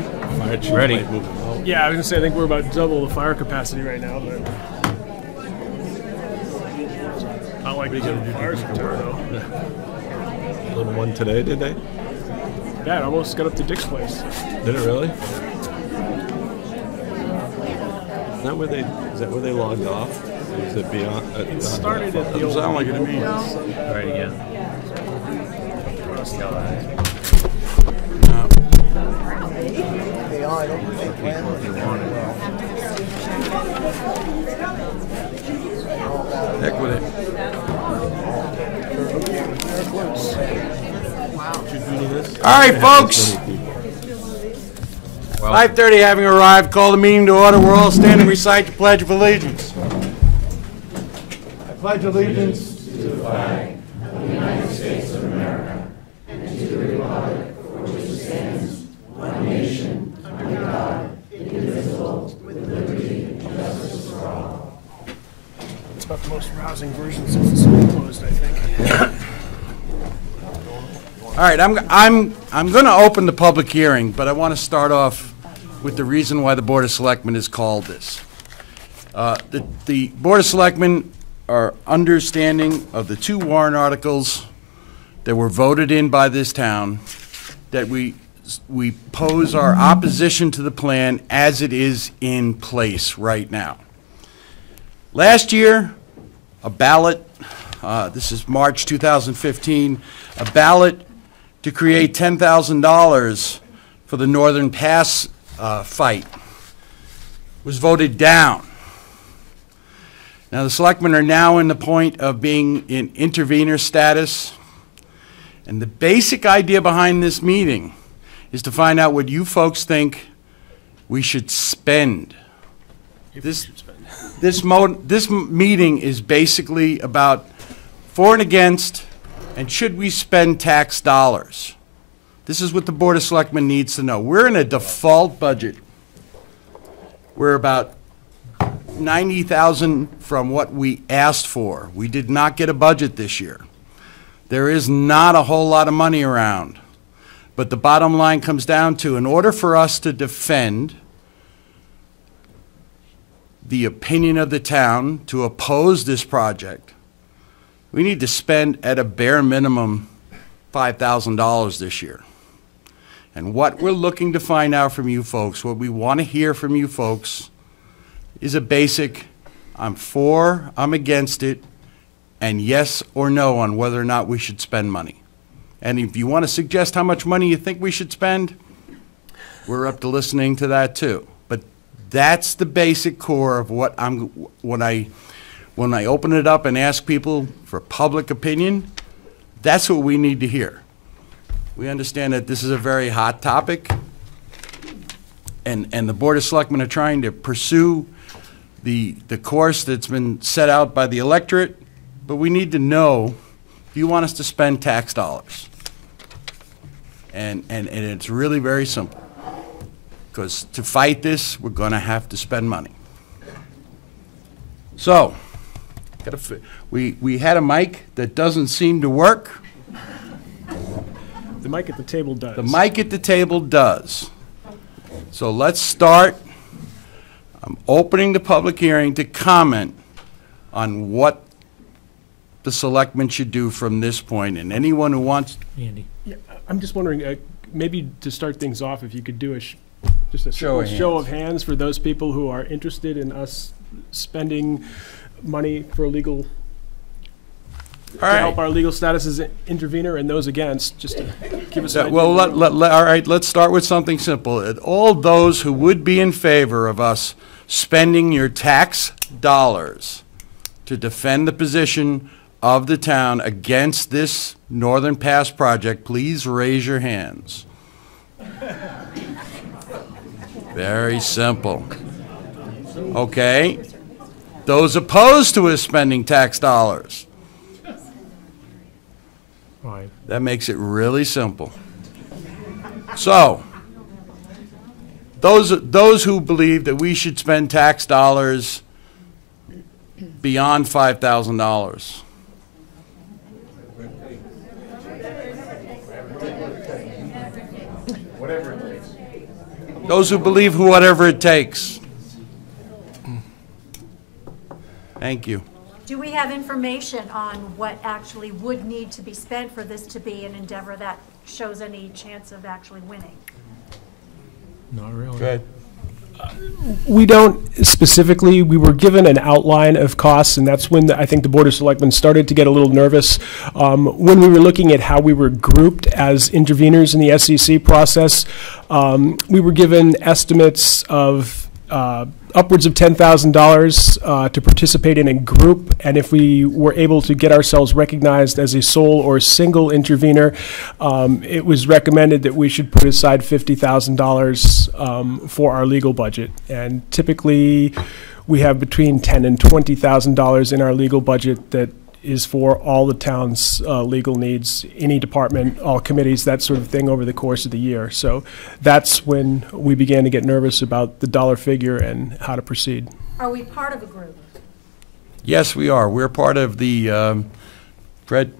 ready? Fire chief Ready. might move them out. Yeah, I was gonna say I think we're about double the fire capacity right now, but not like the fires in town though. Little one today, did they? Yeah, it almost got up to Dick's place. Did it really? Is that where they logged off? Or is it beyond? It started at the Doesn't old sound like it to me. All right, again. Heck with it. All right, folks. 5:30 having arrived, call the meeting to order. We're all standing, recite the Pledge of Allegiance. I pledge allegiance to the flag of the United States of America and to the republic for which it stands, one nation, under God, indivisible, with liberty and justice for all. It's about the most rousing version since the school closed, I think. All right, I'm going to open the public hearing, but I want to start off with the reason why the Board of Selectmen is called this. The Board of Selectmen are understanding of the two warrant articles that were voted in by this town, that we pose our opposition to the plan as it is in place right now. Last year, a ballot, this is March 2015, a ballot to create $10,000 for the Northern Pass fight was voted down. Now the selectmen are now in the point of being in intervenor status, and the basic idea behind this meeting is to find out what you folks think we should spend. This meeting is basically about for and against, and should we spend tax dollars? This is what the Board of Selectmen needs to know. We're in a default budget. We're about $90,000 from what we asked for. We did not get a budget this year. There is not a whole lot of money around. But the bottom line comes down to, in order for us to defend the opinion of the town to oppose this project, we need to spend at a bare minimum $5,000 this year. And what we're looking to find out from you folks, what we want to hear from you folks, is a basic, I'm for, I'm against it, and yes or no on whether or not we should spend money. And if you want to suggest how much money you think we should spend, we're up to listening to that too. But that's the basic core of what when I open it up and ask people for public opinion, that's what we need to hear. We understand that this is a very hot topic, and the Board of Selectmen are trying to pursue the course that's been set out by the electorate, but we need to know, do you want us to spend tax dollars? And it's really very simple, because to fight this, we're going to have to spend money. So, we had a mic that doesn't seem to work. The mic at the table does. The mic at the table does. So let's start. I'm opening the public hearing to comment on what the selectmen should do from this point, and anyone who wants. Andy. Yeah, I'm just wondering, maybe to start things off, if you could do just a Show of show of hands for those people who are interested in us spending money for legal. All To help right. our legal status as intervener, and those against, just to give us an Well, idea. all right, let's start with something simple. All those who would be in favor of us spending your tax dollars to defend the position of the town against this Northern Pass project, please raise your hands. Very simple. Okay. Those opposed to us spending tax dollars. Fine. That makes it really simple. So, those who believe that we should spend tax dollars beyond $5,000. Those who believe whatever it takes. Thank you. Do we have information on what actually would need to be spent for this to be an endeavor that shows any chance of actually winning? Not really. Go ahead. We don't specifically. We were given an outline of costs, and that's when I think the Board of Selectmen started to get a little nervous. When we were looking at how we were grouped as interveners in the SEC process, we were given estimates of upwards of $10,000 to participate in a group, and if we were able to get ourselves recognized as a sole or single intervener, it was recommended that we should put aside $50,000 for our legal budget. And typically, we have between $10,000 and $20,000 in our legal budget that is for all the town's legal needs, any department, all committees, that sort of thing over the course of the year. So that's when we began to get nervous about the dollar figure and how to proceed. Are we part of a group? Yes, we are. We're part of the, Fred?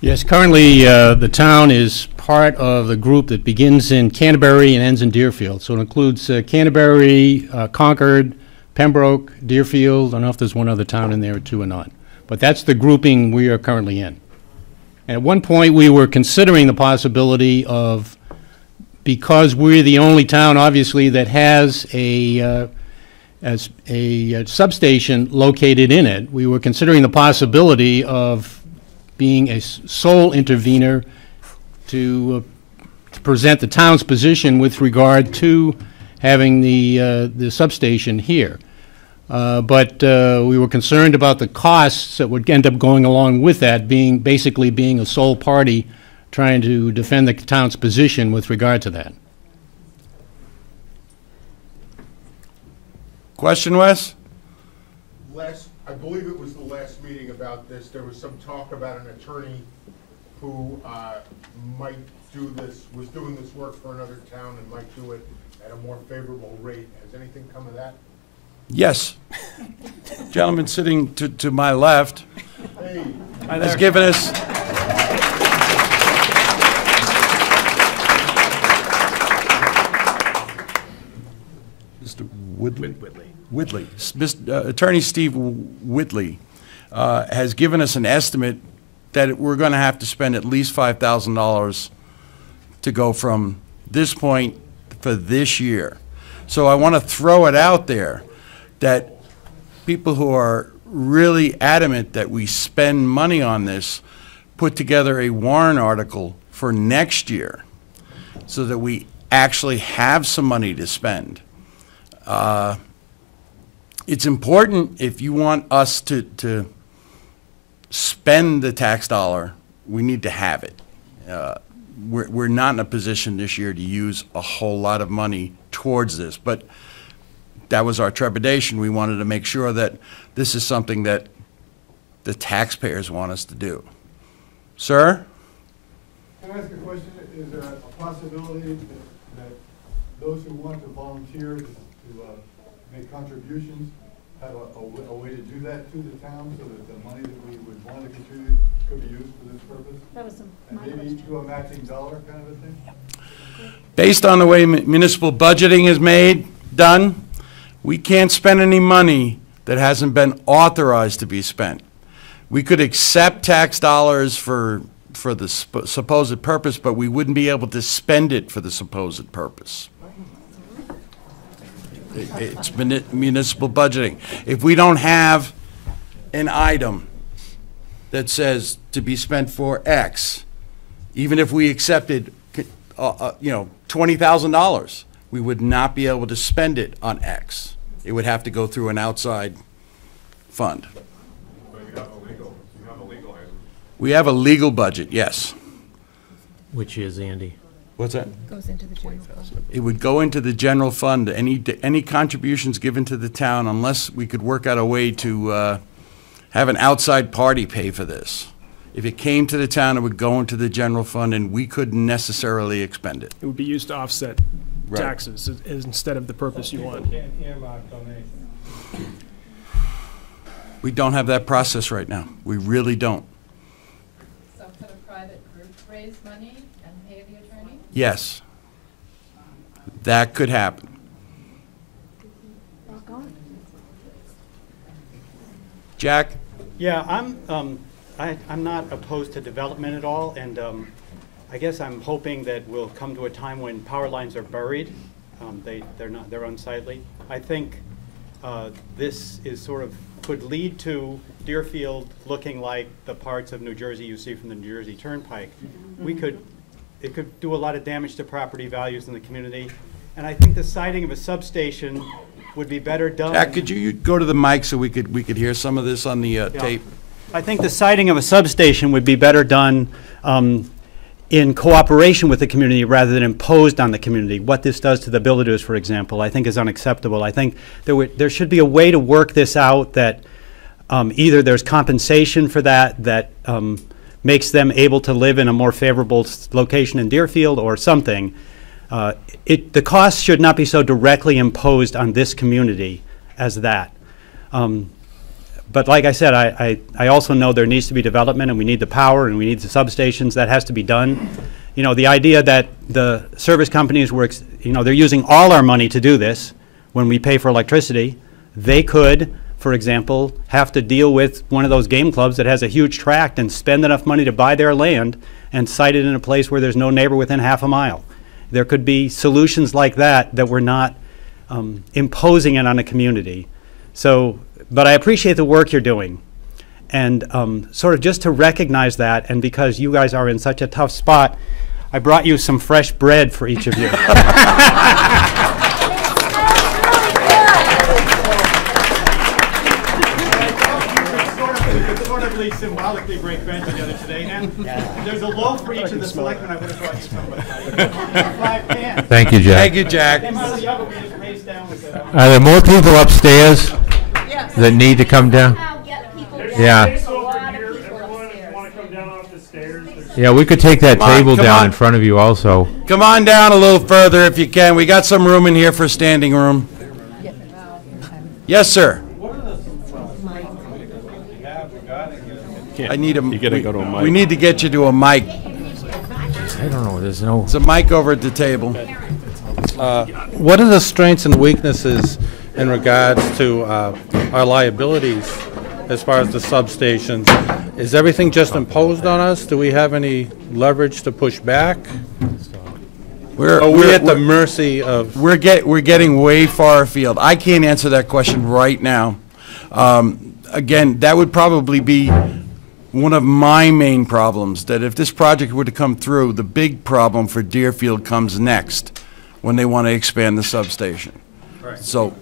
Yes, currently the town is part of the group that begins in Canterbury and ends in Deerfield. So it includes Canterbury, Concord, Pembroke, Deerfield. I don't know if there's one other town in there or two or not. But that's the grouping we are currently in. And at one point, we were considering the possibility of, because we're the only town, obviously, that has a substation located in it, we were considering the possibility of being a sole intervener to present the town's position with regard to having the substation here. But we were concerned about the costs that would end up going along with that, basically being a sole party trying to defend the town's position with regard to that. Question, Wes? I believe it was the last meeting about this, there was some talk about an attorney who might do this, was doing this work for another town and might do it at a more favorable rate. Has anything come of that? Yes. Gentleman sitting to my left has given us Mr. Whitley. Attorney Steve Whitley has given us an estimate that we're going to have to spend at least $5,000 to go from this point for this year. So I want to throw it out there that people who are really adamant that we spend money on this put together a warrant article for next year so that we actually have some money to spend. It's important, if you want us to spend the tax dollar, we need to have it. We're not in a position this year to use a whole lot of money towards this, but that was our trepidation. We wanted to make sure that this is something that the taxpayers want us to do. Sir? Can I ask a question? Is there a possibility that those who want to volunteer to make contributions have a way to do that to the town so that the money that we would want to contribute could be used for this purpose? That was my And maybe question. do a matching dollar kind of a thing? Based on the way municipal budgeting is done, we can't spend any money that hasn't been authorized to be spent. We could accept tax dollars for the supposed purpose, but we wouldn't be able to spend it for the supposed purpose. It's municipal budgeting. If we don't have an item that says to be spent for X, even if we accepted, $20,000, we would not be able to spend it on X. It would have to go through an outside fund. But you have a legal item. We have a legal budget, yes. Which is, Andy? What's that? Goes into the general fund. It would go into the general fund. Any contributions given to the town, unless we could work out a way to have an outside party pay for this. If it came to the town, it would go into the general fund, and we couldn't necessarily expend it. It would be used to offset Right. taxes instead of the purpose you want. We don't have that process right now. We really don't. So could a private group raise money and pay the attorney? Yes. that could happen. Jack? Yeah, I'm not opposed to development at all, and I guess I'm hoping that we'll come to a time when power lines are buried. They're unsightly. I think this is sort of could lead to Deerfield looking like the parts of New Jersey you see from the New Jersey Turnpike. It could do a lot of damage to property values in the community, and I think the siting of a substation would be better done. Jack, could you go to the mic so we could hear some of this on the tape? I think the siting of a substation would be better done in cooperation with the community rather than imposed on the community. What this does to the builders, for example, I think is unacceptable. I think there should be a way to work this out that either there's compensation for that makes them able to live in a more favorable location in Deerfield or something. The cost should not be so directly imposed on this community as that. But like I said, I also know there needs to be development, and we need the power, and we need the substations. That has to be done. You know, the idea that the service companies they're using all our money to do this when we pay for electricity. They could, for example, have to deal with one of those game clubs that has a huge tract and spend enough money to buy their land and site it in a place where there's no neighbor within half a mile. There could be solutions like that we're not imposing it on a community. So, but I appreciate the work you're doing. And sort of just to recognize that, and because you guys are in such a tough spot, I brought you some fresh bread for each of you. Symbolically break bread together today, and there's a loaf for each of the selectmen. I would have brought you somebody. 5 cans. Thank you, Jack. Thank you, Jack. Are there more people upstairs that need to come down? Yeah. Yeah, we could take that table down in front of you also. Come on down a little further if you can. We got some room in here for standing room. Yes, sir. I need a. You gotta go to a mic. We need to get you to a mic. I don't know. There's no. There's a mic over at the table. What are the strengths and weaknesses in regards to our liabilities as far as the substations? Is everything just imposed on us? Do we have any leverage to push back? We're at the mercy of. We're getting way far afield. I can't answer that question right now. Again, that would probably be one of my main problems, that if this project were to come through, the big problem for Deerfield comes next when they want to expand the substation. Right. So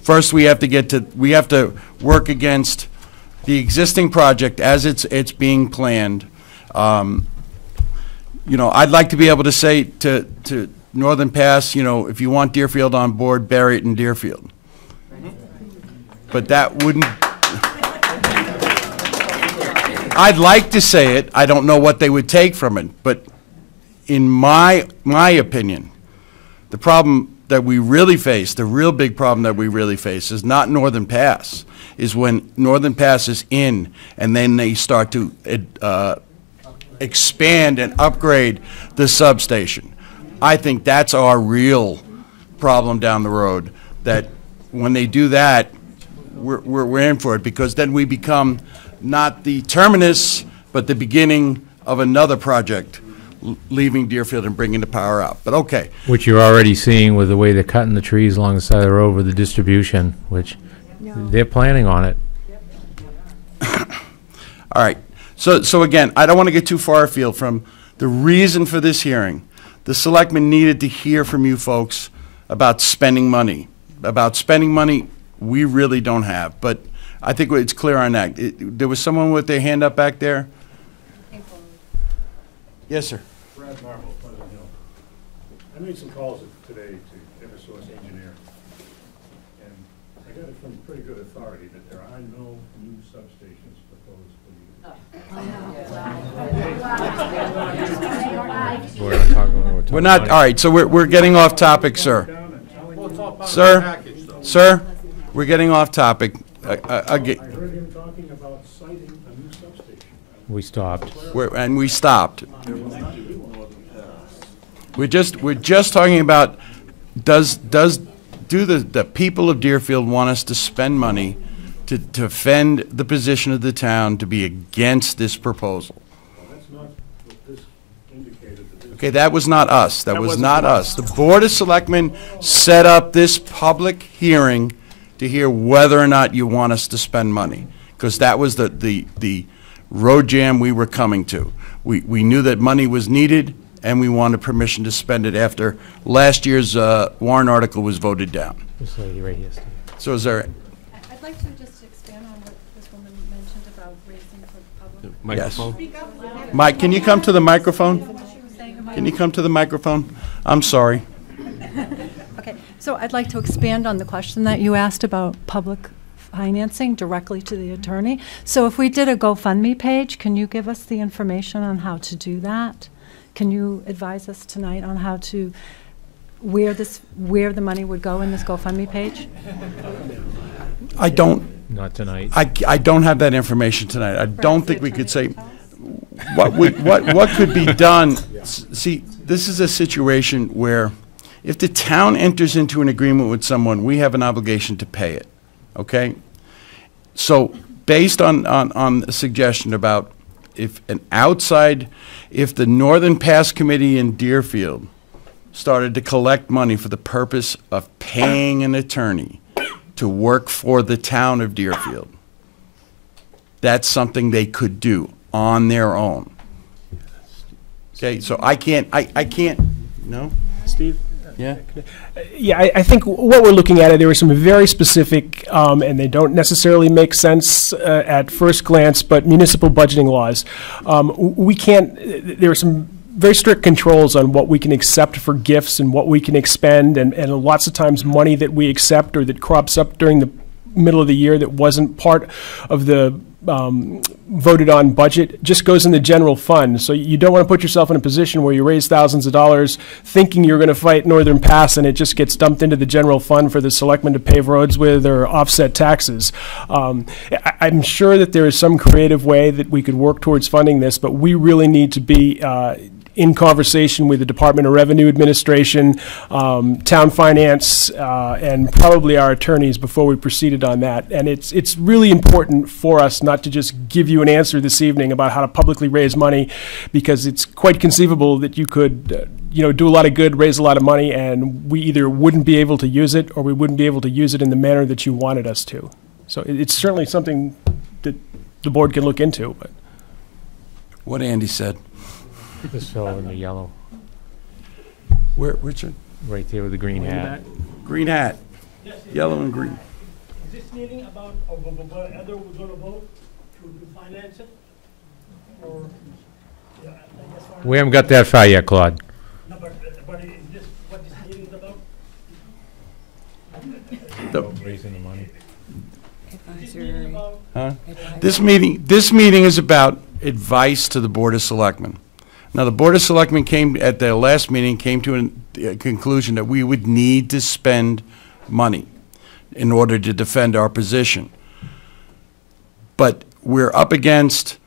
first we have to work against the existing project as it's being planned. You know, I'd like to be able to say to Northern Pass, you know, if you want Deerfield on board, bury it in Deerfield. But that wouldn't. I'd like to say it. I don't know what they would take from it, but in my opinion, the problem that we really face, the real big problem that we really face, is not Northern Pass. Is when Northern Pass is in, and then they start to expand and upgrade the substation. I think that's our real problem down the road. That when they do that, we're in for it, because then we become not the terminus, but the beginning of another project, leaving Deerfield and bringing the power out. But okay. Which you're already seeing with the way they're cutting the trees along the side of the road with the distribution, which they're planning on it. All right. So again, I don't want to get too far afield from the reason for this hearing. The selectmen needed to hear from you folks about spending money. About spending money we really don't have, but I think it's clear on that. There was someone with their hand up back there? Yes, sir. Brad Marble, Pleasant Hill. I made some calls today to Eversource Engineer, and I got it from pretty good authority that there are no new substations proposed for the We're not, all right, so we're getting off topic, sir. Sir, we're getting off topic. I heard him talking about citing a new substation. We stopped. We stopped. We're just talking about do the people of Deerfield want us to spend money to defend the position of the town to be against this proposal? Well, that's not what this indicated. That this Okay, that was not us. That was wasn't not us. us. The Board of Selectmen set up this public hearing to hear whether or not you want us to spend money, because that was the road jam we were coming to. We knew that money was needed, and we wanted permission to spend it after last year's warrant article was voted down. This lady right here, Steve. So is there, I'd like to just expand on what this woman mentioned about raising for the public. yes. Mike, can you come to the microphone? Can you come to the microphone? I'm sorry. Okay, so I'd like to expand on the question that you asked about public financing directly to the attorney. So if we did a GoFundMe page, can you give us the information on how to do that? Can you advise us tonight on how to, where the money would go in this GoFundMe page? I don't, Not tonight. I don't have that information tonight. I don't think we could say, what could be done. See, this is a situation where if the town enters into an agreement with someone, we have an obligation to pay it, okay? So based on a suggestion about if the Northern Pass Committee in Deerfield started to collect money for the purpose of paying an attorney to work for the town of Deerfield, that's something they could do on their own. Okay, so I can't, no? Steve? Yeah? Yeah, I think what we're looking at, there are some very specific, and they don't necessarily make sense at first glance, but municipal budgeting laws. We can't, there are some very strict controls on what we can accept for gifts and what we can expend, and lots of times money that we accept or that crops up during the middle of the year that wasn't part of the voted on budget just goes in the general fund. So you don't want to put yourself in a position where you raise thousands of dollars thinking you're going to fight Northern Pass and it just gets dumped into the general fund for the selectmen to pave roads with or offset taxes. I'm sure that there is some creative way that we could work towards funding this, but we really need to be in conversation with the Department of Revenue Administration, town finance, and probably our attorneys before we proceeded on that. And it's really important for us not to just give you an answer this evening about how to publicly raise money, because it's quite conceivable that you could do a lot of good, raise a lot of money, and we either wouldn't be able to use it or we wouldn't be able to use it in the manner that you wanted us to. So it's certainly something that the board can look into. But What Andy said. This fellow in the yellow, Where, Richard? right there with the green hat. Green hat, yellow and green. Is this meeting about whether we're going to vote to finance it? Or, yeah, I guess We haven't got that far yet, Claude. no, but is this what this meeting is about? Raising the money. Is this meeting about Huh? This meeting is about advice to the Board of Selectmen. Now, the Board of Selectmen at their last meeting, came to a conclusion that we would need to spend money in order to defend our position. But we're up against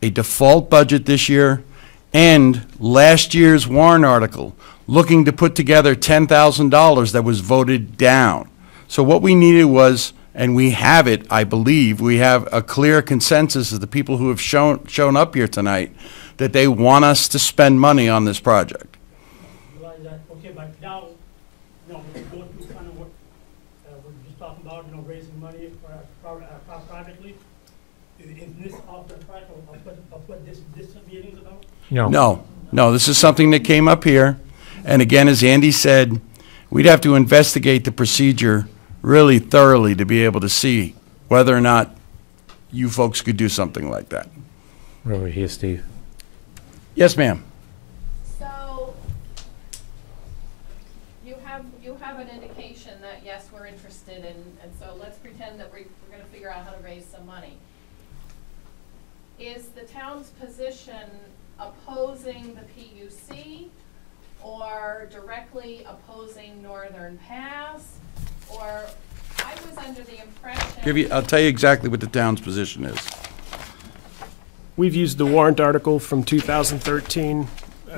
a default budget this year and last year's warrant article, looking to put together $10,000 that was voted down. So what we needed was, and we have it, I believe, we have a clear consensus of the people who have shown up here tonight that they want us to spend money on this project. realize that? Okay, but now, we're going through kind of what we're just talking about, raising money privately. Is this off the track of what this meeting is about? No, this is something that came up here. And again, as Andy said, we'd have to investigate the procedure really thoroughly to be able to see whether or not you folks could do something like that. Right over here, Steve. Yes, ma'am. So, you have an indication that, yes, we're interested in, and so let's pretend that we're gonna figure out how to raise some money. Is the town's position opposing the PUC, or directly opposing Northern Pass, or I was under the impression... I'll tell you exactly what the town's position is. we've used the warrant article from 2013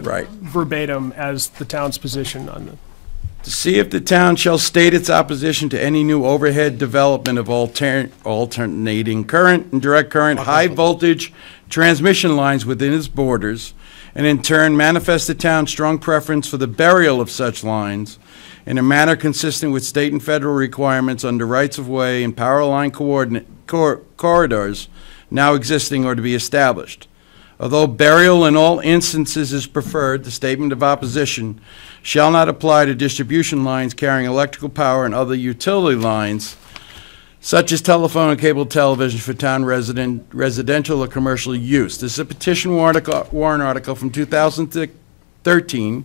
Right. verbatim as the town's position on the. To see if the town shall state its opposition to any new overhead development of alternating current and direct current high voltage transmission lines within its borders, and in turn manifest the town's strong preference for the burial of such lines in a manner consistent with state and federal requirements under rights-of-way and power line corridors now existing or to be established. Although burial in all instances is preferred, the statement of opposition shall not apply to distribution lines carrying electrical power and other utility lines, such as telephone and cable television for town residential or commercial use. This is a petition warrant article from 2013,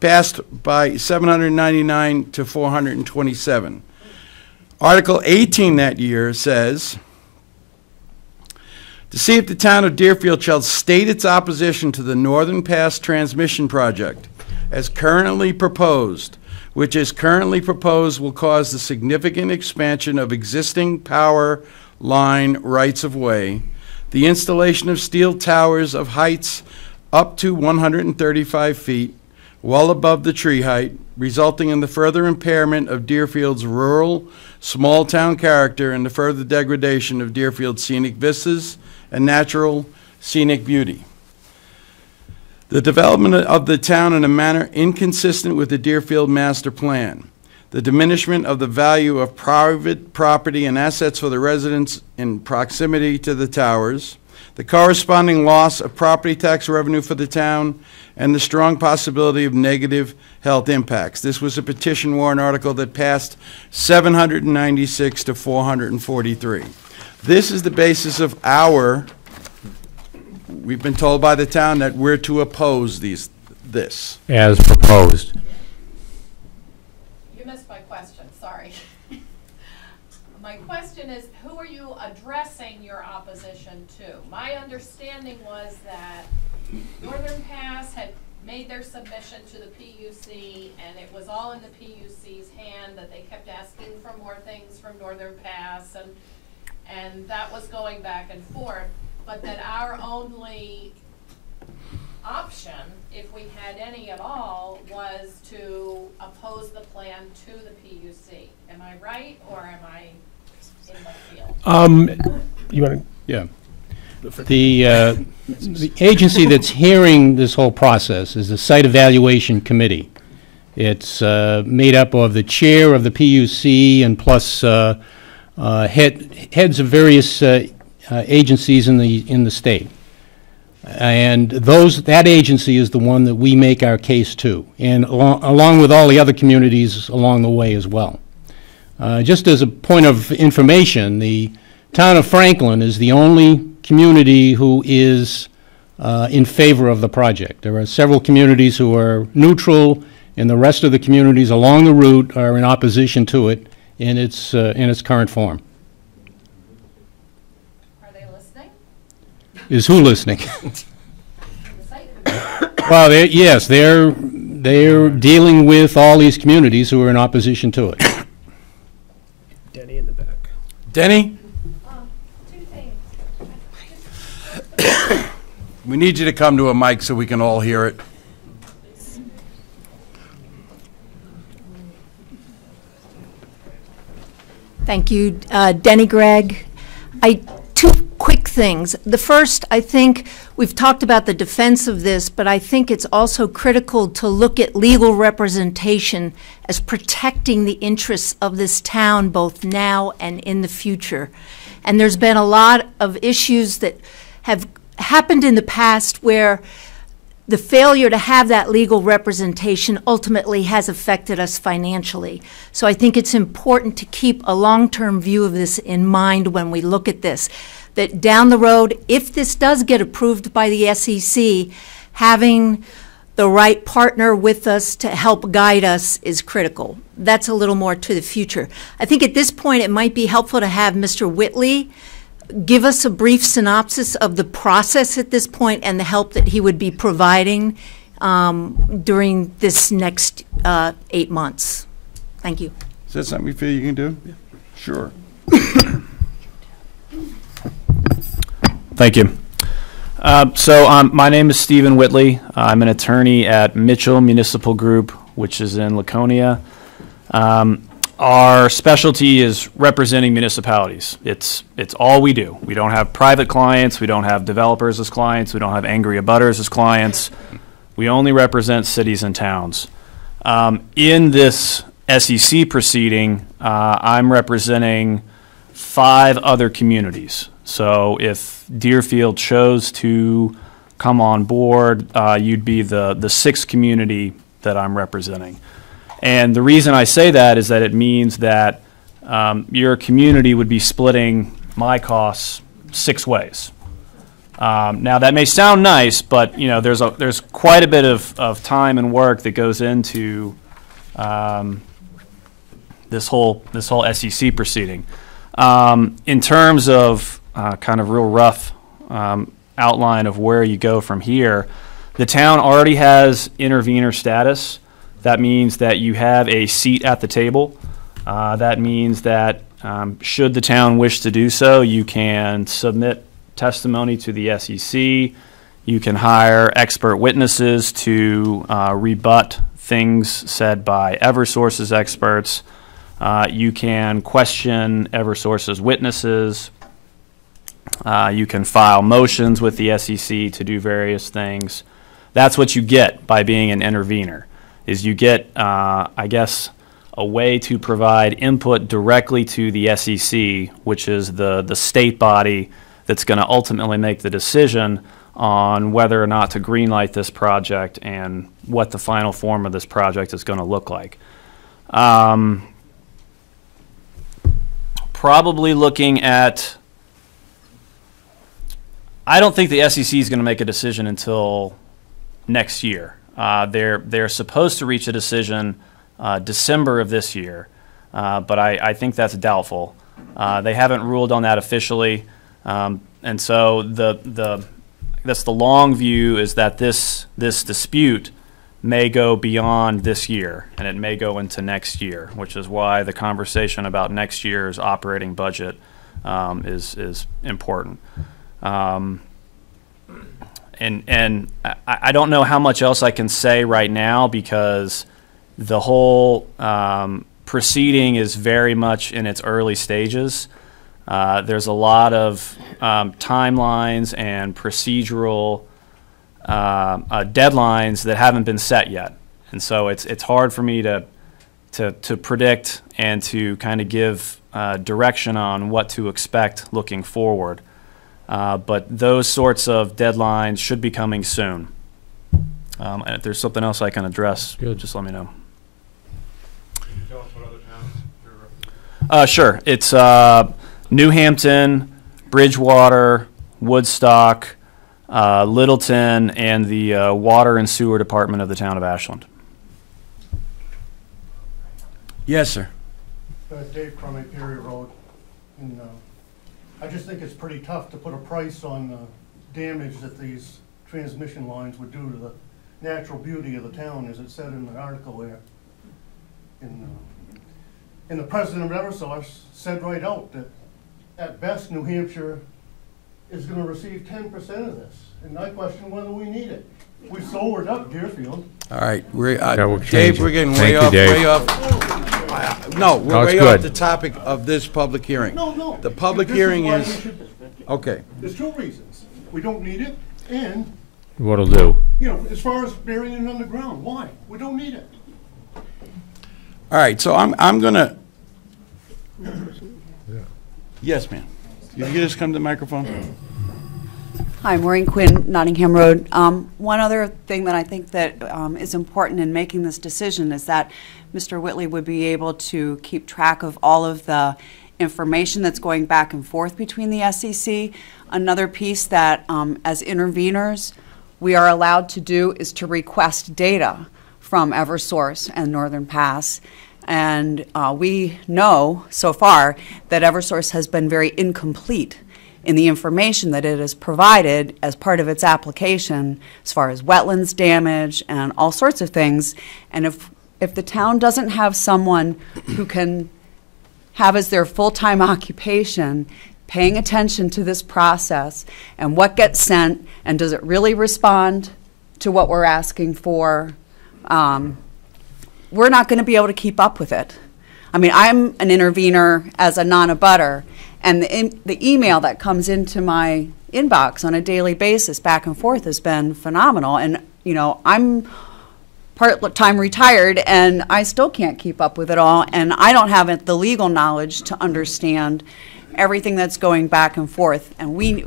passed by 799 to 427. Article 18 that year says, to see if the town of Deerfield shall state its opposition to the Northern Pass transmission project as currently proposed, which as currently proposed will cause the significant expansion of existing power line rights-of-way, the installation of steel towers of heights up to 135 feet, well above the tree height, resulting in the further impairment of Deerfield's rural, small-town character and the further degradation of Deerfield's scenic vistas and natural scenic beauty. The development of the town in a manner inconsistent with the Deerfield Master Plan. The diminishment of the value of private property and assets for the residents in proximity to the towers. The corresponding loss of property tax revenue for the town, and the strong possibility of negative health impacts. This was a petition warrant article that passed 796 to 443. This is the basis of we've been told by the town that we're to oppose this. As proposed. You missed my question, sorry. My question is, who are you addressing your opposition to? My understanding was that Northern Pass had made their submission to the PUC, and it was all in the PUC's hand, that they kept asking for more things from Northern Pass, and that was going back and forth, but that our only option, if we had any at all, was to oppose the plan to the PUC. Am I right, or am I in left field? You want to? Yeah. The agency that's hearing this whole process is the Site Evaluation Committee. It's made up of the chair of the PUC and plus heads of various agencies in the state. And that agency is the one that we make our case to, and along with all the other communities along the way as well. Just as a point of information, the town of Franklin is the only community who is in favor of the project. There are several communities who are neutral, and the rest of the communities along the route are in opposition to it in its current form. Are they listening? Is who listening? Well, yes, they're dealing with all these communities who are in opposition to it. Denny in the back. Denny? Two things. We need you to come to a mic so we can all hear it. Thank you, Denny Gregg. Two quick things. The first, I think we've talked about the defense of this, but I think it's also critical to look at legal representation as protecting the interests of this town both now and in the future. And there's been a lot of issues that have happened in the past where the failure to have that legal representation ultimately has affected us financially. So I think it's important to keep a long-term view of this in mind when we look at this, that down the road, if this does get approved by the SEC, having the right partner with us to help guide us is critical. That's a little more to the future. I think at this point it might be helpful to have Mr. Whitley give us a brief synopsis of the process at this point and the help that he would be providing during this next 8 months. Thank you. Is that something you feel you can do? Yeah. Sure. Thank you. My name is Stephen Whitley. I'm an attorney at Mitchell Municipal Group, which is in Laconia. Our specialty is representing municipalities. It's all we do. We don't have private clients. We don't have developers as clients. We don't have angry abutters as clients. We only represent cities and towns. In this SEC proceeding, I'm representing 5 other communities. So if Deerfield chose to come on board, you'd be the 6th community that I'm representing. And the reason I say that is that it means that your community would be splitting my costs 6 ways. Now that may sound nice, but you know there's quite a bit of time and work that goes into this whole SEC proceeding. In terms of kind of real rough outline of where you go from here, the town already has intervener status. That means that you have a seat at the table. That means that should the town wish to do so, you can submit testimony to the SEC. You can hire expert witnesses to rebut things said by Eversource's experts. You can question Eversource's witnesses. You can file motions with the SEC to do various things. That's what you get by being an intervener, is you get, I guess, a way to provide input directly to the SEC, which is the state body that's going to ultimately make the decision on whether or not to greenlight this project and what the final form of this project is going to look like. Probably looking at, I don't think the SEC is going to make a decision until next year. They're supposed to reach a decision December of this year, but I think that's doubtful. They haven't ruled on that officially, and so that's the long view is that this dispute may go beyond this year, and it may go into next year, which is why the conversation about next year's operating budget is important. And I don't know how much else I can say right now because the whole proceeding is very much in its early stages. There's a lot of timelines and procedural deadlines that haven't been set yet, and so it's hard for me to predict and to kind of give direction on what to expect looking forward. But those sorts of deadlines should be coming soon. And if there's something else I can address, just let me know. Can you tell us what other towns? Sure. It's New Hampton, Bridgewater, Woodstock, Littleton, and the Water and Sewer Department of the town of Ashland. Yes, sir. Dave Crummey, Perry Road. And, I just think it's pretty tough to put a price on the damage that these transmission lines would do to the natural beauty of the town, as it said in the article there. And the president of Eversource said right out that at best New Hampshire is going to receive 10% of this. And I question whether we need it. We sobered up Deerfield. All right, we're we'll Dave, change we're it. getting Thank you, Dave. way off. No, we're No, it's way good. off the topic of this public hearing. No. The public This hearing why is, we should- okay. There's 2 reasons. We don't need it, and, What'll do? you know, as far as burying it underground, why? We don't need it. All right, so I'm gonna. Yes, ma'am. You just come to the microphone? Hi, Maureen Quinn, Nottingham Road. One other thing that I think that is important in making this decision is that Mr. Whitley would be able to keep track of all of the information that's going back and forth between the SEC. Another piece that, as interveners, we are allowed to do is to request data from Eversource and Northern Pass. And we know so far that Eversource has been very incomplete in the information that it has provided as part of its application as far as wetlands damage and all sorts of things. And if the town doesn't have someone who can have as their full-time occupation paying attention to this process and what gets sent, and does it really respond to what we're asking for, we're not going to be able to keep up with it. I mean, I'm an intervener as a non-abutter, and the email that comes into my inbox on a daily basis back and forth has been phenomenal. And, you know, I'm part-time retired, and I still can't keep up with it all, and I don't have the legal knowledge to understand everything that's going back and forth. And we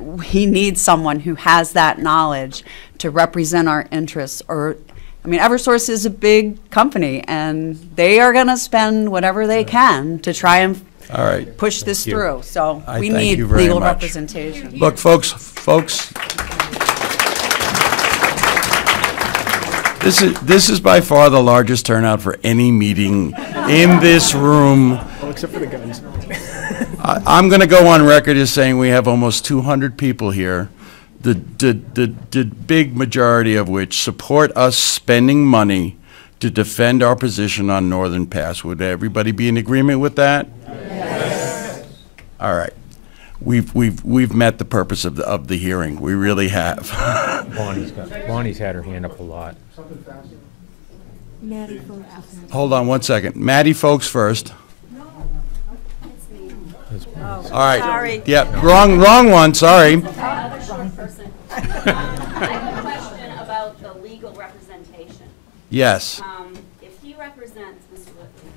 need someone who has that knowledge to represent our interests. Or, I mean, Eversource is a big company, and they are going to spend whatever they can to try and push this through. So we need legal representation. Look, folks, this is by far the largest turnout for any meeting in this room. Oh, except for the guns. I'm going to go on record as saying we have almost 200 people here, the big majority of which support us spending money to defend our position on Northern Pass. Would everybody be in agreement with that? Yes. All right. We've met the purpose of the hearing. We really have. Bonnie's had her hand up a lot. Hold on one second. Maddie Folks first. All right. Sorry. Yeah, wrong one, sorry. I have a question about the legal representation. Yes. If he represents, Mr. Whitley,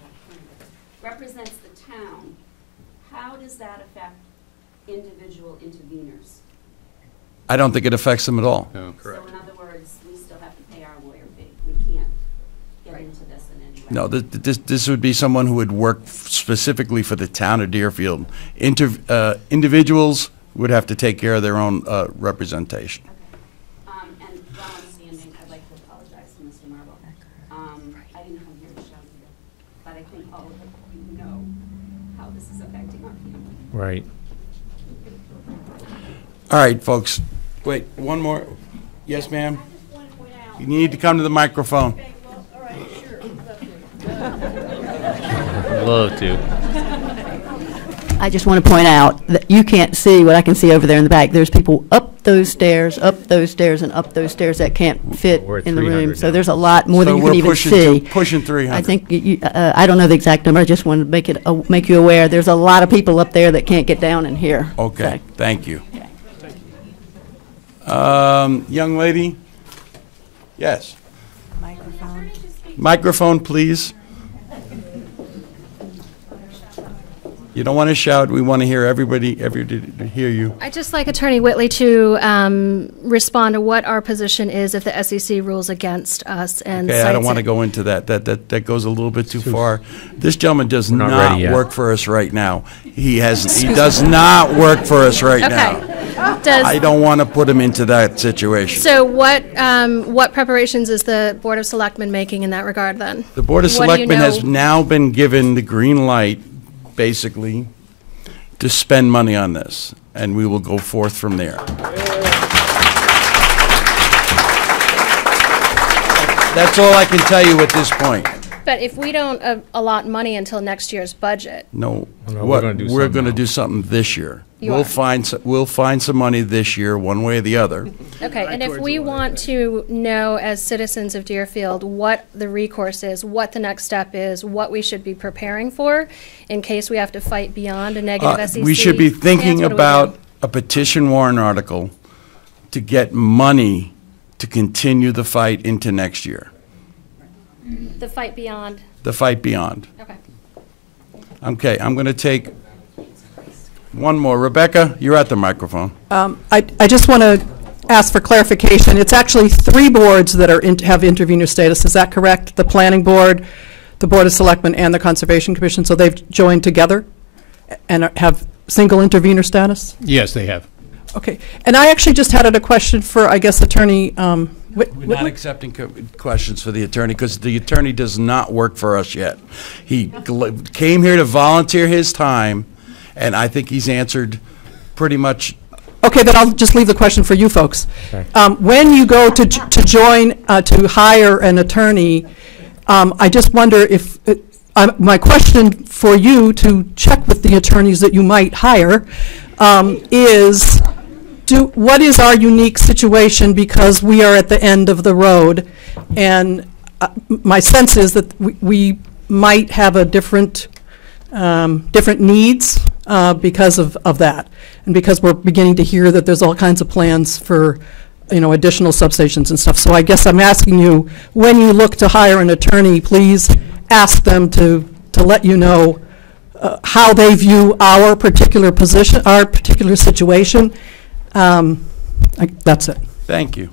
represents the town, how does that affect individual interveners? I don't think it affects them at all. No. Correct. So in other words, we still have to pay our lawyer fee. We can't get into this in any way. No, this would be someone who would work specifically for the town of Deerfield. Individuals would have to take care of their own representation. Okay. And while I'm standing, I'd like to apologize to Mr. Marble. I didn't come here to shout here, but I think all of you know how this is affecting our family. Right. All right, folks. Wait, one more. Yes, ma'am? You need to come to the microphone. I'd love to. I just want to point out that you can't see what I can see over there in the back. There's people up those stairs, and up those stairs that can't fit in the room. So there's a lot more than you can even see. Pushing 300. I think I don't know the exact number. I just wanted to make you aware. There's a lot of people up there that can't get down in here. Okay, So. thank you. Young lady? Yes. Microphone. Microphone, please. You don't want to shout. We want to hear everybody to hear you. I'd just like Attorney Whitley to respond to what our position is if the SEC rules against us and Okay, I don't cites want to it. go into that. That goes a little bit too far. This gentleman does not not ready yet. work for us right now. He does not work for us right now. Does- I don't want to put him into that situation. So what preparations is the Board of Selectmen making in that regard then? The Board of What do you Selectmen has know- now been given the green light, basically, to spend money on this, and we will go forth from there. That's all I can tell you at this point. But if we don't allot money until next year's budget, No, No, what- we're gonna do we're something going to else. do something this year. You We'll are. find some money this year, one way or the other. okay, and if we want to know as citizens of Deerfield what the recourse is, what the next step is, what we should be preparing for in case we have to fight beyond a negative SEC We should be thinking stance, what do we about do? a petition warrant article to get money to continue the fight into next year, The fight beyond, the fight beyond. okay. Okay, I'm going to take one more. Rebecca, you're at the microphone. I just want to ask for clarification. It's actually 3 boards that have intervenor status. Is that correct? The Planning Board, the Board of Selectmen, and the Conservation Commission. So they've joined together and have single intervenor status? Yes, they have. Okay. And I actually just had a question for, I guess, Attorney We're not accepting questions for the attorney because the attorney does not work for us yet. He came here to volunteer his time, and I think he's answered pretty much. Okay, then I'll just leave the question for you folks. When you go to join, to hire an attorney, I just wonder if, my question for you to check with the attorneys that you might hire, is, what is our unique situation because we are at the end of the road? And my sense is that we might have a different needs because of that. And because we're beginning to hear that there's all kinds of plans for, additional substations and stuff. So I guess I'm asking you, when you look to hire an attorney, please ask them to let you know how they view our particular position, our particular situation. That's it. Thank you.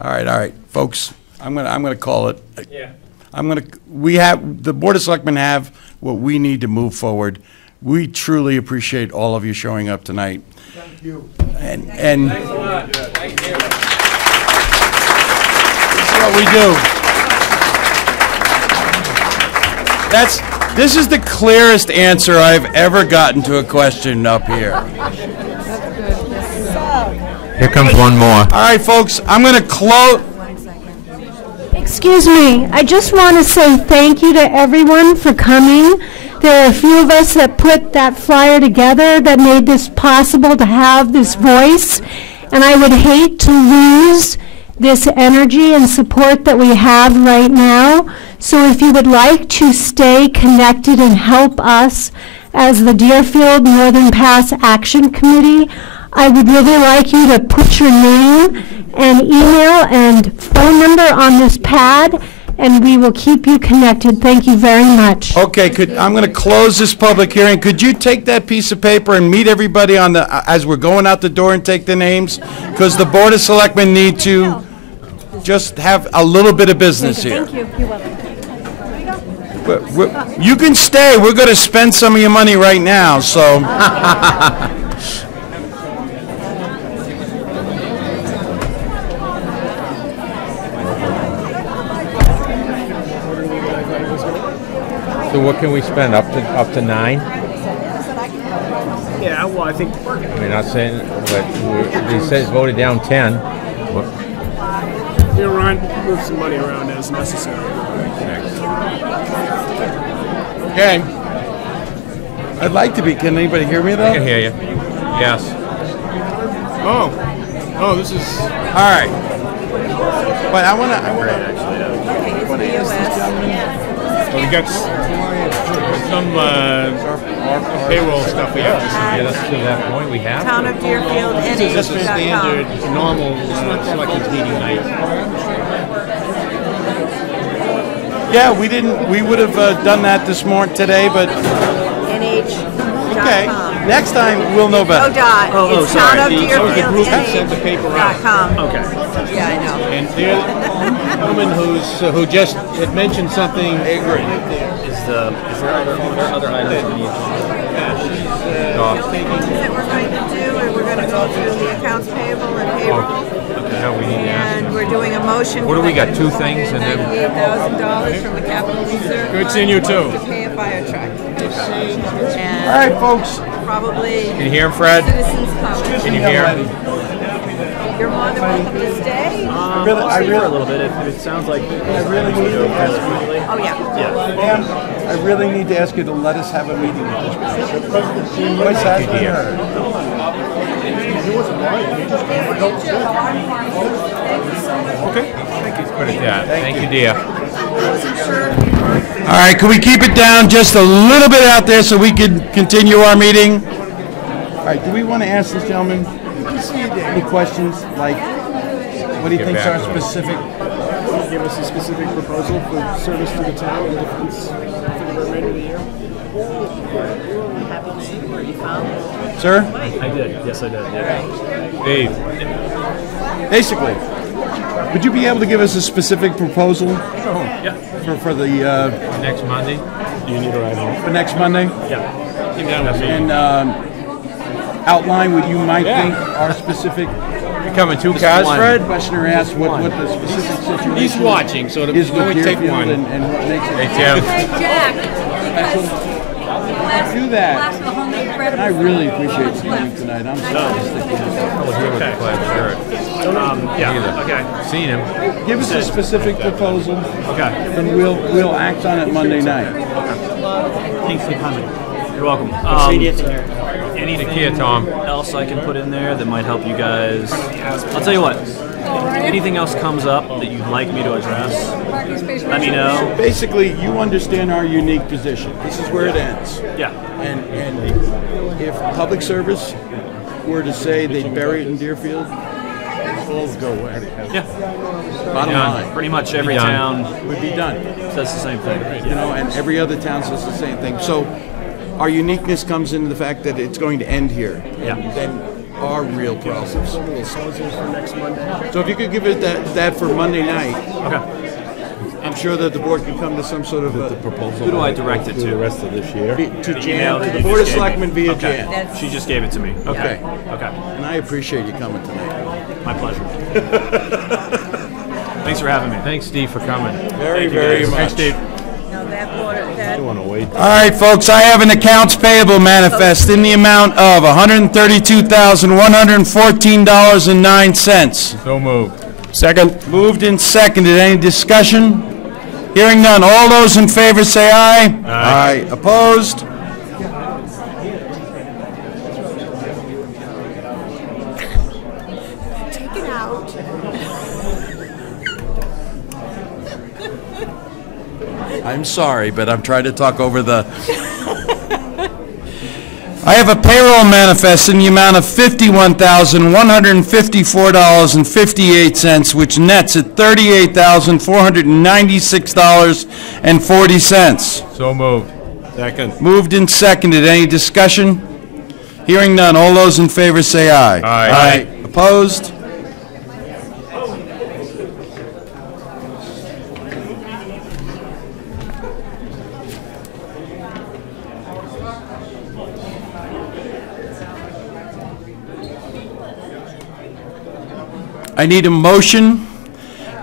All right, folks. I'm gonna call it. Yeah. The Board of Selectmen have what we need to move forward. We truly appreciate all of you showing up tonight. Thank you. And Thanks a lot. Thank you. This is what we do. This is the clearest answer I've ever gotten to a question up here. Here comes one more. All right, folks, I'm going to close. Excuse me, I just want to say thank you to everyone for coming. There are a few of us that put that flyer together that made this possible to have this voice, and I would hate to lose this energy and support that we have right now. So if you would like to stay connected and help us as the Deerfield Northern Pass Action Committee, I would really like you to put your name and email and phone number on this pad, and we will keep you connected. Thank you very much. Okay, I'm going to close this public hearing. Could you take that piece of paper and meet everybody as we're going out the door and take the names? Because the Board of Selectmen need to just have a little bit of business here. Thank you. You're welcome. You can stay. We're going to spend some of your money right now, so. So what can we spend, up to 9? Yeah, well, I think. We're not saying, but they said voted down 10. We'll move some money around as necessary. Okay. I'd like to be. Can anybody hear me, though? I can hear you. Yes. Oh, this is. All right. But I want to ask this gentleman. Well, we got some payroll stuff we have to Get us to that point we have. Town of Deerfield, This is standard, normal selectmen's meeting night. Yeah, we would have done that today, but. Okay. Next time, we'll know better. It's sorry. Town of The Deerfield, group that sent the paper out. NH.com. Okay. Yeah, I know. And the woman who just had mentioned something. I agree. Is there other items we need to that we're going to do, and we're going to go through the accounts payable and payroll. No, we need to ask. And we're doing a motion. What do we got, 2 things and then? $98,000 from the capital reserve. Good seeing you too. To pay a fire truck. All right, folks. Probably. Can you hear him, Fred? Citizens Power. Can you hear him? You're more than welcome to stay. I really a little bit. It sounds like I really need to ask you. Oh, yeah. Ma'am, I really need to ask you to let us have a meeting with this person. What's that? Okay. Thank you. Put it down. Thank you, dear. All right, can we keep it down just a little bit out there so we can continue our meeting? All right, do we want to ask this gentleman any questions, like what he thinks are specific? Give us a specific proposal for service to the town and defense for the remainder of the year. Sir? I did. Yes, I did. Yeah. Dave. Basically, would you be able to give us a specific proposal? Yeah. For the next Monday? Do you need a ride on? For next Monday? Yeah. Came down with me. And outline what you might think are specific. You coming 2 cars, Fred? Questioner asked what the specific situation He's watching, so is with only take Deerfield one. and what makes it. Hey, Tim. Jack. Do that. And I really appreciate seeing you tonight. I'm sorry. I was here with the plaid shirt. Yeah. Okay. Seen him. Give us a specific proposal. Okay. And we'll act on it Monday night. Thanks for coming. You're welcome. Anything Take care, Tom. else I can put in there that might help you guys? I'll tell you what. Anything else comes up that you'd like me to address, let me know. Basically, you understand our unique position. This is where it ends. Yeah. And if public service were to say they'd bury it in Deerfield, all would go away. Yeah. Bottom line. Pretty much every town would be done. says the same thing. You know, and every other town says the same thing. So our uniqueness comes into the fact that it's going to end here. Yeah. And then our real problems. For next Monday. So if you could give it that for Monday night. Okay. I'm sure that the board can come to some sort of a proposal. Who do I direct it to? The rest of this year. To The Jan, email to that the you Board of just gave me? Selectmen via Okay. Jan. She just gave it to me. Okay. Okay. And I appreciate you coming tonight. My pleasure. Thanks for having me. Thanks, Steve, for coming. Very, very much. Thanks, Steve. Now that water, that. You want to wait? All right, folks, I have an accounts payable manifest in the amount of $132,114.09. So moved. Second. Moved and seconded. Any discussion? Hearing none. All those in favor say aye. Aye. Opposed? Take it out. I'm sorry, but I'm trying to talk over the... I have a payroll manifest in the amount of $51,154.58, which nets at $38,496.40. So moved. Second. Moved and seconded. Any discussion? Hearing none. All those in favor say aye. Aye. Opposed? I need a motion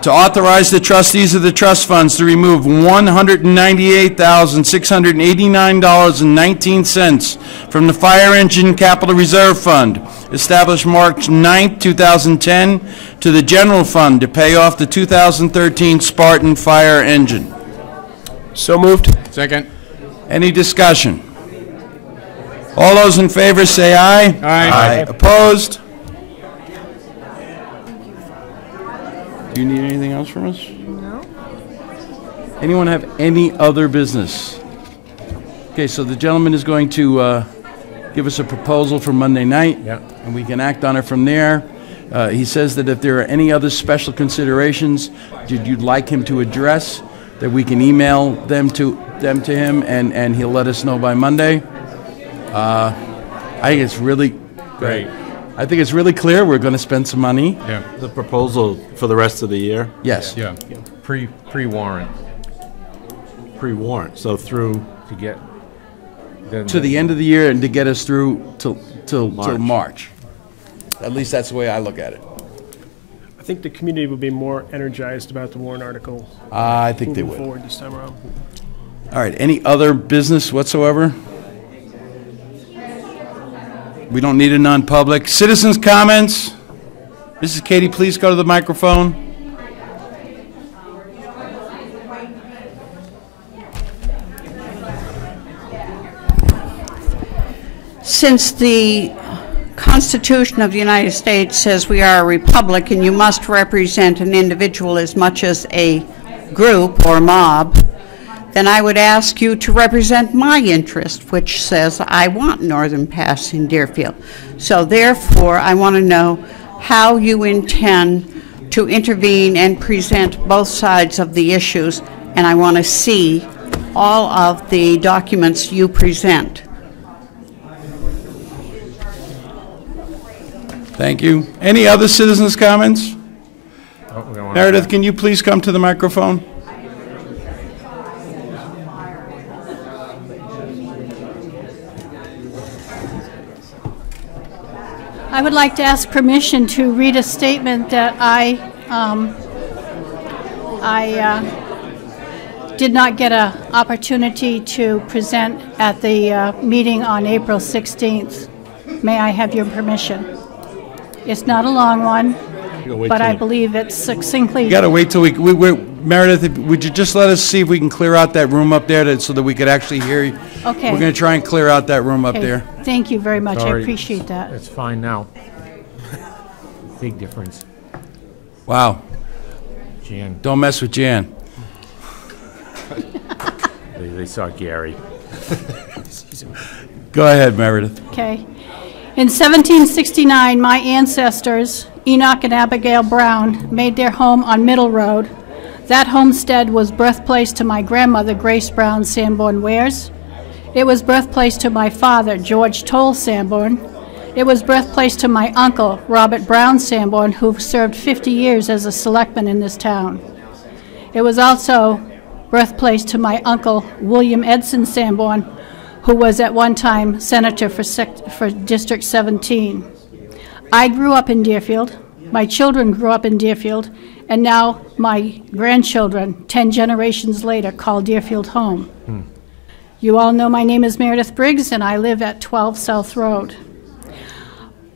to authorize the trustees of the trust funds to remove $198,689.19 from the Fire Engine Capital Reserve Fund, established March 9, 2010, to the general fund to pay off the 2013 Spartan fire engine. So moved. Second. Any discussion? All those in favor say aye. Aye. Opposed? Do you need anything else from us? No. Anyone have any other business? Okay, so the gentleman is going to give us a proposal for Monday night. Yeah. And we can act on it from there. He says that if there are any other special considerations that you'd like him to address, that we can email them to him, and he'll let us know by Monday. I think it's really Great. I think it's really clear we're going to spend some money. Yeah. The proposal for the rest of the year? Yes. Yeah. Pre-warrant Pre-warrant, so through... to get. To the end of the year and to get us through till March. At least that's the way I look at it. I think the community will be more energized about the warrant article. I think they moving would. forward this time around. All right, any other business whatsoever? We don't need a non-public. Citizens' comments? Mrs. Katie, please go to the microphone. Since the Constitution of the United States says we are a republic and you must represent an individual as much as a group or mob, then I would ask you to represent my interest, which says I want Northern Pass in Deerfield. So therefore, I want to know how you intend to intervene and present both sides of the issues, and I want to see all of the documents you present. Thank you. Any other citizens' comments? Oh, we don't want Meredith, can you please come to the microphone? I would like to ask permission to read a statement that I did not get an opportunity to present at the meeting on April 16th. May I have your permission? It's not a long one, but I believe it's succinctly... You got to wait till Meredith, would you just let us see if we can clear out that room up there so that we could actually hear you? Okay. We're going to try and clear out that room up Okay. there. Thank you very much. I Sorry. appreciate that. It's fine now. Big difference. Wow. Jan, Don't mess with Jan. they saw Gary. Go ahead, Meredith. Okay. In 1769, my ancestors, Enoch and Abigail Brown, made their home on Middle Road. That homestead was birthplace to my grandmother, Grace Brown Sanborn Wares. It was birthplace to my father, George Toll Sanborn. It was birthplace to my uncle, Robert Brown Sanborn, who served 50 years as a selectman in this town. It was also birthplace to my uncle, William Edson Sanborn, who was at one time senator for District 17. I grew up in Deerfield. My children grew up in Deerfield, and now my grandchildren, 10 generations later, call Deerfield home. You all know my name is Meredith Briggs, and I live at 12 South Road.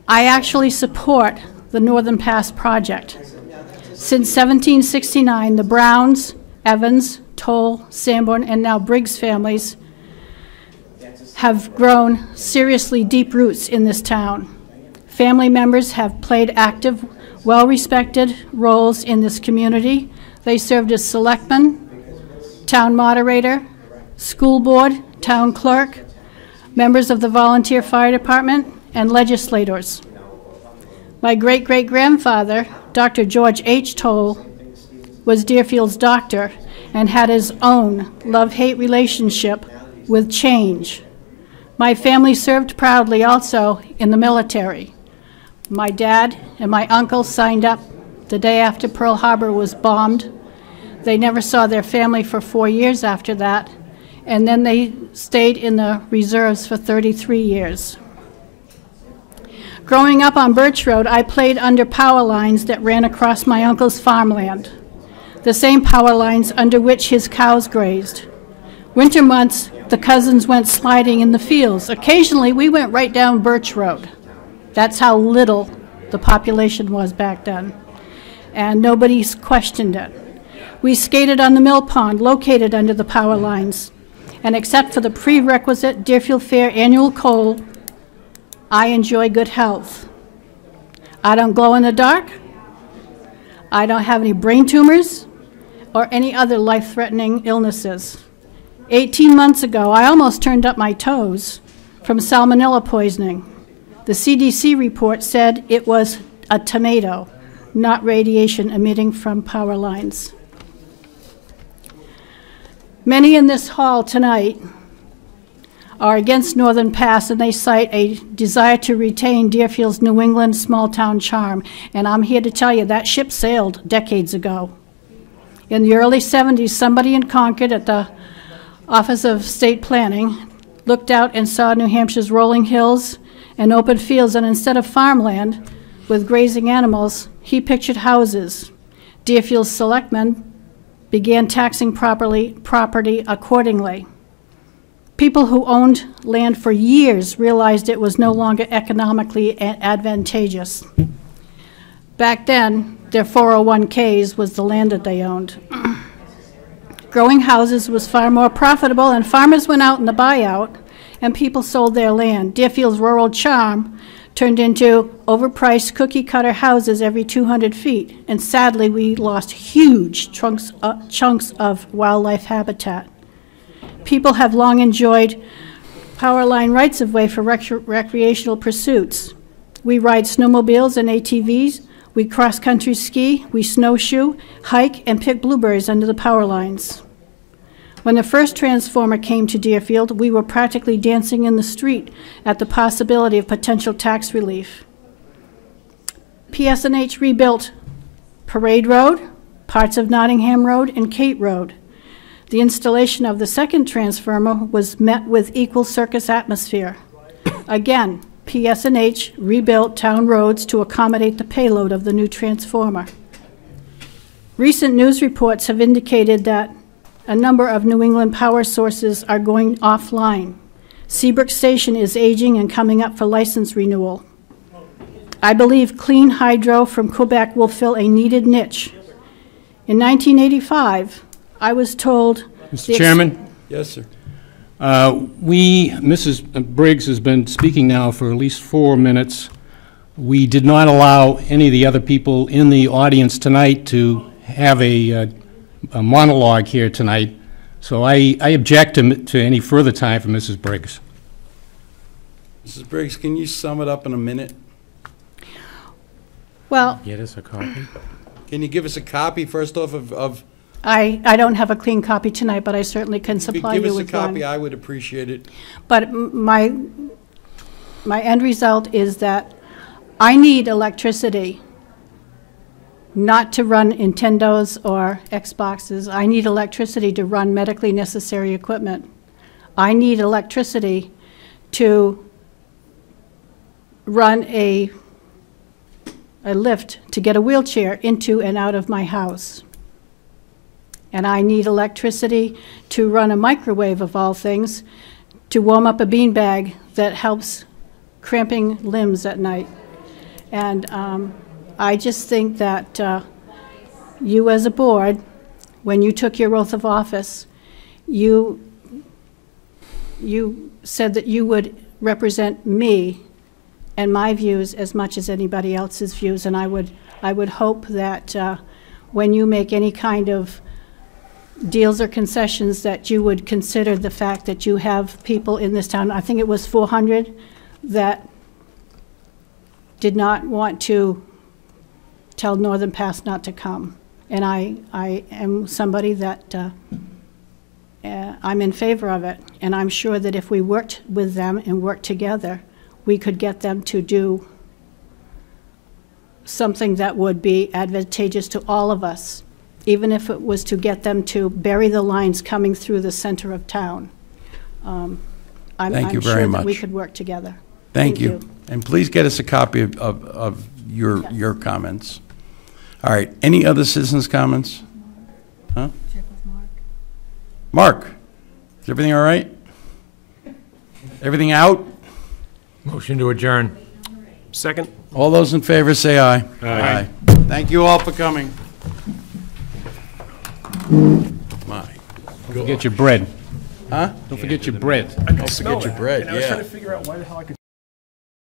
I actually support the Northern Pass project. Since 1769, the Browns, Evans, Toll, Sanborn, and now Briggs families have grown seriously deep roots in this town. Family members have played active, well-respected roles in this community. They served as selectmen, town moderator, school board, town clerk, members of the volunteer fire department, and legislators. My great-great-grandfather, Dr. George H. Toll, was Deerfield's doctor and had his own love-hate relationship with change. My family served proudly also in the military. My dad and my uncle signed up the day after Pearl Harbor was bombed. They never saw their family for 4 years after that, and then they stayed in the reserves for 33 years. Growing up on Birch Road, I played under power lines that ran across my uncle's farmland, the same power lines under which his cows grazed. Winter months, the cousins went sliding in the fields. Occasionally, we went right down Birch Road. That's how little the population was back then, and nobody questioned it. We skated on the mill pond located under the power lines, and except for the prerequisite Deerfield Fair annual cold, I enjoy good health. I don't glow in the dark. I don't have any brain tumors or any other life-threatening illnesses. 18 months ago, I almost turned up my toes from salmonella poisoning. The CDC report said it was a tomato, not radiation emitting from power lines. Many in this hall tonight are against Northern Pass, and they cite a desire to retain Deerfield's New England small-town charm. And I'm here to tell you that ship sailed decades ago. In the early 70s, somebody in Concord at the Office of State Planning looked out and saw New Hampshire's rolling hills and open fields, and instead of farmland with grazing animals, he pictured houses. Deerfield's selectmen began taxing property accordingly. People who owned land for years realized it was no longer economically advantageous. Back then, their 401ks was the land that they owned. Growing houses was far more profitable, and farmers went out in the buyout, and people sold their land. Deerfield's rural charm turned into overpriced cookie-cutter houses every 200 feet, and sadly, we lost huge chunks of wildlife habitat. People have long enjoyed power line rights-of-way for recreational pursuits. We ride snowmobiles and ATVs, we cross-country ski, we snowshoe, hike, and pick blueberries under the power lines. When the first transformer came to Deerfield, we were practically dancing in the street at the possibility of potential tax relief. PSNH rebuilt Parade Road, parts of Nottingham Road, and Kate Road. The installation of the second transformer was met with equal circus atmosphere. Again, PSNH rebuilt town roads to accommodate the payload of the new transformer. Recent news reports have indicated that a number of New England power sources are going offline. Seabrook Station is aging and coming up for license renewal. I believe clean hydro from Quebec will fill a needed niche In 1985, I was told. Mr. Chairman? Yes, sir. Mrs. Briggs has been speaking now for at least 4 minutes. We did not allow any of the other people in the audience tonight to have a monologue here tonight, so I object to any further time for Mrs. Briggs. Mrs. Briggs, can you sum it up in a minute? Well, Get us a copy. Can you give us a copy first off of I don't have a clean copy tonight, but I certainly can if you supply give you us a with one. copy, I would appreciate it. But my end result is that I need electricity, not to run Nintendos or Xboxes. I need electricity to run medically necessary equipment. I need electricity to run a lift to get a wheelchair into and out of my house. And I need electricity to run a microwave, of all things, to warm up a beanbag that helps cramping limbs at night. And I just think that you as a board, when you took your oath of office, you said that you would represent me and my views as much as anybody else's views. And I would hope that when you make any kind of deals or concessions, that you would consider the fact that you have people in this town, I think it was 400, that did not want to tell Northern Pass not to come. And I am somebody that I'm in favor of it. And I'm sure that if we worked with them and worked together, we could get them to do something that would be advantageous to all of us, even if it was to get them to bury the lines coming through the center of town. Thank you very I'm sure that much. we could work together. Thank you. And please get us a copy of your comments. All right, any other citizens' comments? Huh? Mark, is everything all right? Everything out? Motion to adjourn. Second. All those in favor say aye. Aye. Thank you all for coming. My. Don't forget your bread. Huh? Don't forget your bread. Don't forget your bread, And I was trying yeah. to figure out why the hell I could